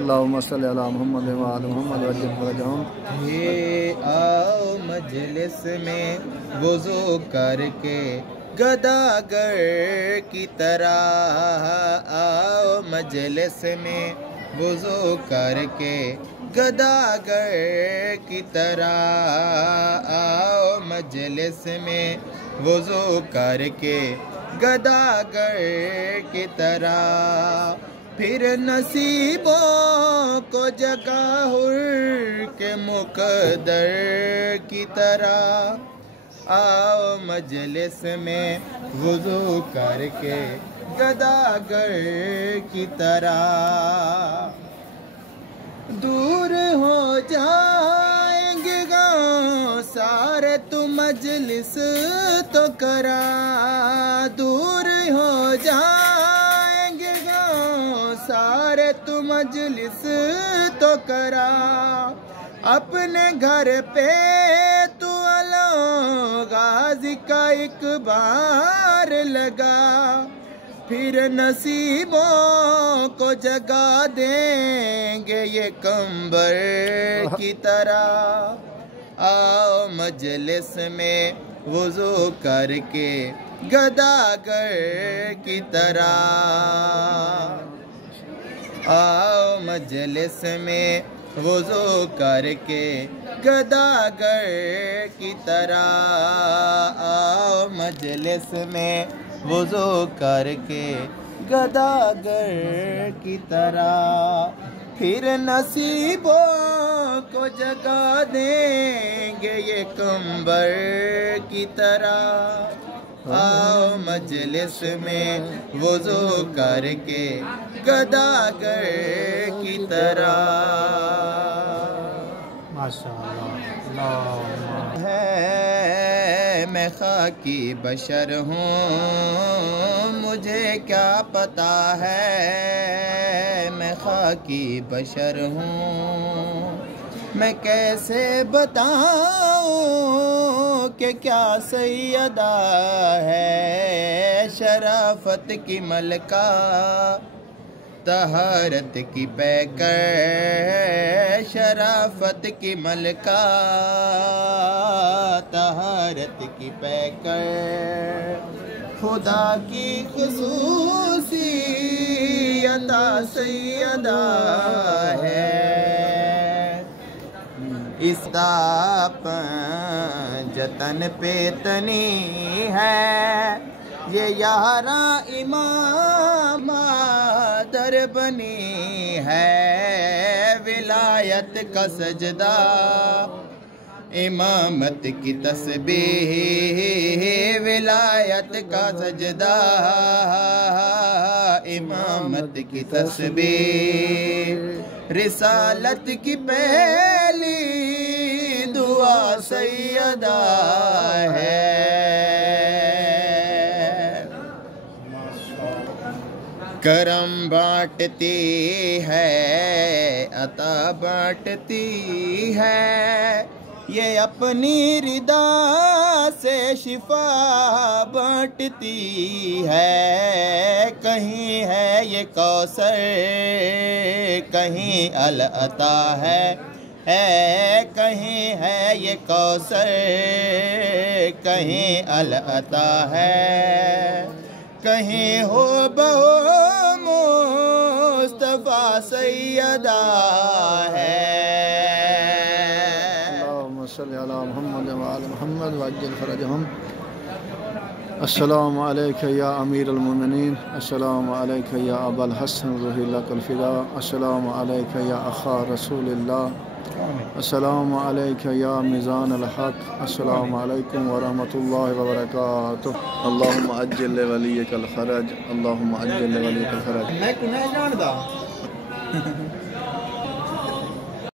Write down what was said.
اللہم صلی علی محمد و آل محمد وعجل فرجہم۔ آؤ مجلس میں وضو کر کے گداگر کی طرح، آؤ مجلس میں وضو کر کے گداگر کی طرح، آؤ مجلس میں وضو کر کے گداگر کی طرح، پھر نصیبوں کو جگا حر کے مقدر کی طرح، آؤ مجلس میں وضو کر کے گداگر کی طرح، دور ہو جائیں گے گاؤں سارے تو مجلس تو کرا، دور ہو جائیں گے گاؤں سارے تو مجلس تو کرا، اپنے گھر پہ تو غازی کا ایک بار لگا، پھر نصیبوں کو جگا دیں گے یہ کمبر کی طرح، آؤ مجلس میں وضو کر کے گداگر کی طرح، آؤ مجلس میں وضو کر کے گداگر کی طرح، آؤ مجلس میں وضو کر کے گداگر کی طرح، پھر نصیبوں کو جگا دیں گے یہ کمبر کی طرح، آؤ مجلس میں وضو کر کے گداگر کی طرح۔ ہے میں خاکی بشر ہوں، مجھے کیا پتا ہے، میں خاکی بشر ہوں، میں کیسے بتاؤں کہ کیا سیدہ ہے، شرافت کی ملکہ طہارت کی پیکر، شرافت کی ملکہ طہارت کی پیکر، خدا کی خصوصی عطا سیدہ ہے، اس کا جتن پیتنی ہے، یہ یاراں امام در بنی ہے، ولایت کا سجدہ امامت کی تسبیح، ولایت کا سجدہ امامت کی تسبیح، رسالت کی پہلی دعا سیدہ ہے، کرم بانٹتی ہے عطا بانٹتی ہے، یہ اپنی رضا سے شفا بانٹتی ہے، کہیں ہے یہ کوثر کہیں العطا ہے، کہیں ہے یہ کوثر کہیں العطا ہے، کہیں ہو بہو مصطفیٰ سیدہ ہے، اللہم صلی علی محمد و آل محمد وعجل فرجہم۔ السلام علیکہ یا امیر المومنین، السلام علیکہ یا ابا الحسن روح لک الفدا، السلام علیکہ یا اخا رسول اللہ، السلام علیکہ یا میزان الحق، السلام علیکم ورحمۃ اللہ وبرکاتہ۔ اللہم عجل لولیک الخرج، اللہم عجل لولیک الخرج۔ میں کنہیں جان دا